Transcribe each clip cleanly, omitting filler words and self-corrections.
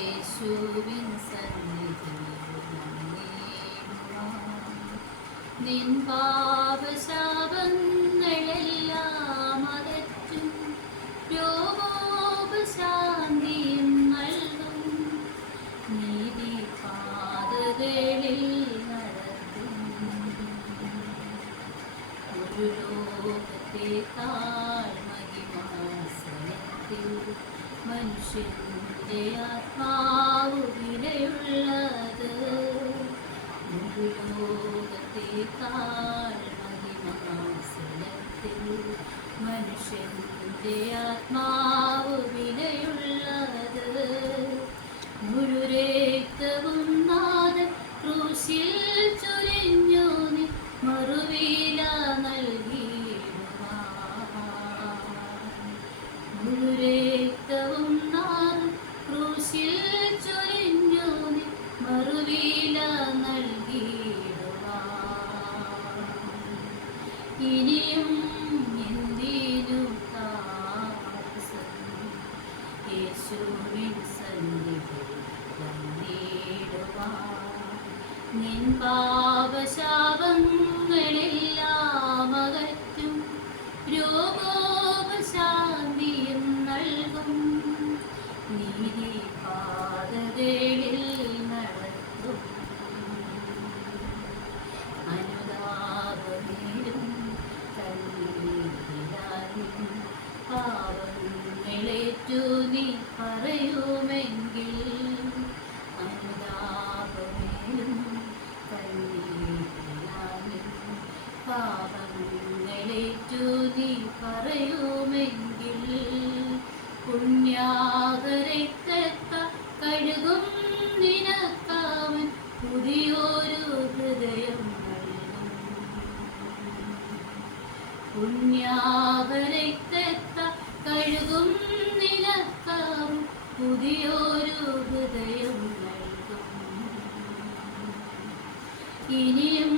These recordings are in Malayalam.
യേശുവിൻ സന്നിധിയിലുണർന്നിടുവാൻ. നിൻ പാപശാപങ്ങളെല്ലാം അകറ്റും രോഗോപശാന്തിയും നൽകും. നീതി പാതകളിൽ നടത്തും. ഒരു ലോകത്തേക്കാൾ മഹിമാസനത്തിൽ മനുഷ്യന്റെ ആത്മാവു വിലയുള്ളത്. ഒരു ലോകത്തേക്കാൾ മഹിമാസനത്തിൽ മനുഷ്യന്റെ ആത്മാവു വിലയുള്ളത്. ഒരു രക്തവും നാഥൻ ക്രൂശിൽ ചൊരിഞ്ഞു നീ മറുവില നൽകിയിടുവാൻ. ഒരു രക്തവും നാഥൻ ക്രൂശിൽ ചൊരിഞ്ഞു നീ മറുവില നൽകിയിടുവാൻ. ഇനിയും എന്തിനു താമസം യേശുവിൻ സന്നിധിയിൽ വന്നിടുവാൻ. നിൻ പാപശാപങ്ങളെല്ലാം അകറ്റും രോഗോപശാന്തിയും നൽകും. നീതി പാതകളിൽ നടത്തും. അനുതാപമേലും കണ്ണീരിലാലും പാപങ്ങളേറ്റു നീ പറയുമെങ്കിൽ. അനുതാപമേലും കണ്ണീരിലാലും പാപങ്ങളേറ്റു നീ പറയുമെങ്കിൽ. പുണ്യാകരക്ക കഴുകും നിനക്കാവൻ പുതിയൊരു ഹൃദയം നൽകും. പുണ്യാകരക്ക കഴുകും നിനക്കാവൻ പുതിയൊരു ഹൃദയം നൽകും. ഇനിയും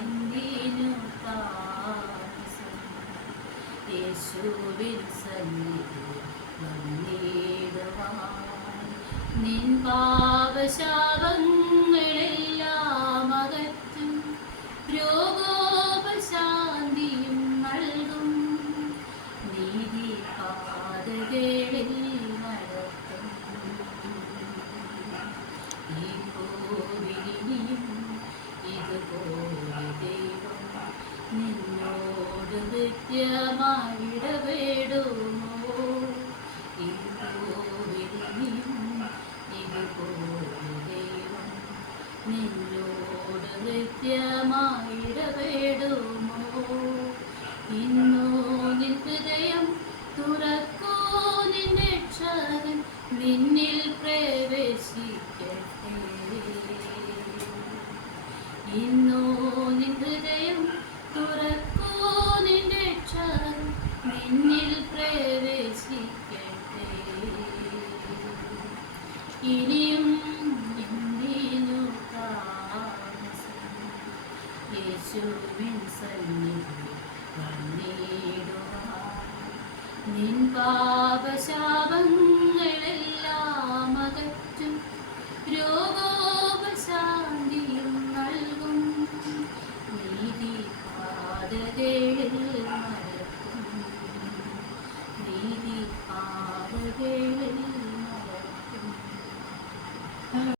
എന്തിനു താമസം യേശുവിൻ സന്നിധിയിൽ വന്നിടുവാൻ. നിൻ പാപശാപങ്ങളെല്ലാം അകറ്റും രോഗോപശാന്തിയും നൽകും. നീതി പാതകളിൽ നടത്തും. ഈ കോവിലിനിയും ഇതുപോലെ ദൈവം നിന്നോട് നിത്യമായി ഇടപെടുമോ? ഈ കോവിലിനിയും ഇതുപോലെ ദൈവം നിന്നോട് നിത്യമായി ഇടപെടുമോ? ഇന്നോ നിൻ ഹൃദയം തുറക്കൂ, നിൻ രക്ഷകൻ നിന്നിൽ പ്രവേശിക്കട്ടെ. ഇന്നോ നിൻ ഹൃദയം തുറക്കൂ, നിൻ രക്ഷകൻ നിന്നിൽ പ്രവേശിക്കട്ടെ. ഇനിയും എന്തിനു താമസം യേശുവിൻ സന്നിധിയിൽ വന്നിടുവാൻ. നിൻ പാപശാപങ്ങളെല്ലാം അകറ്റും രോഗോപശാന്തിയും നൽകും. നീതി പാതകളിൽ നടത്തും. നീതി പാതകളിൽ നടത്തും.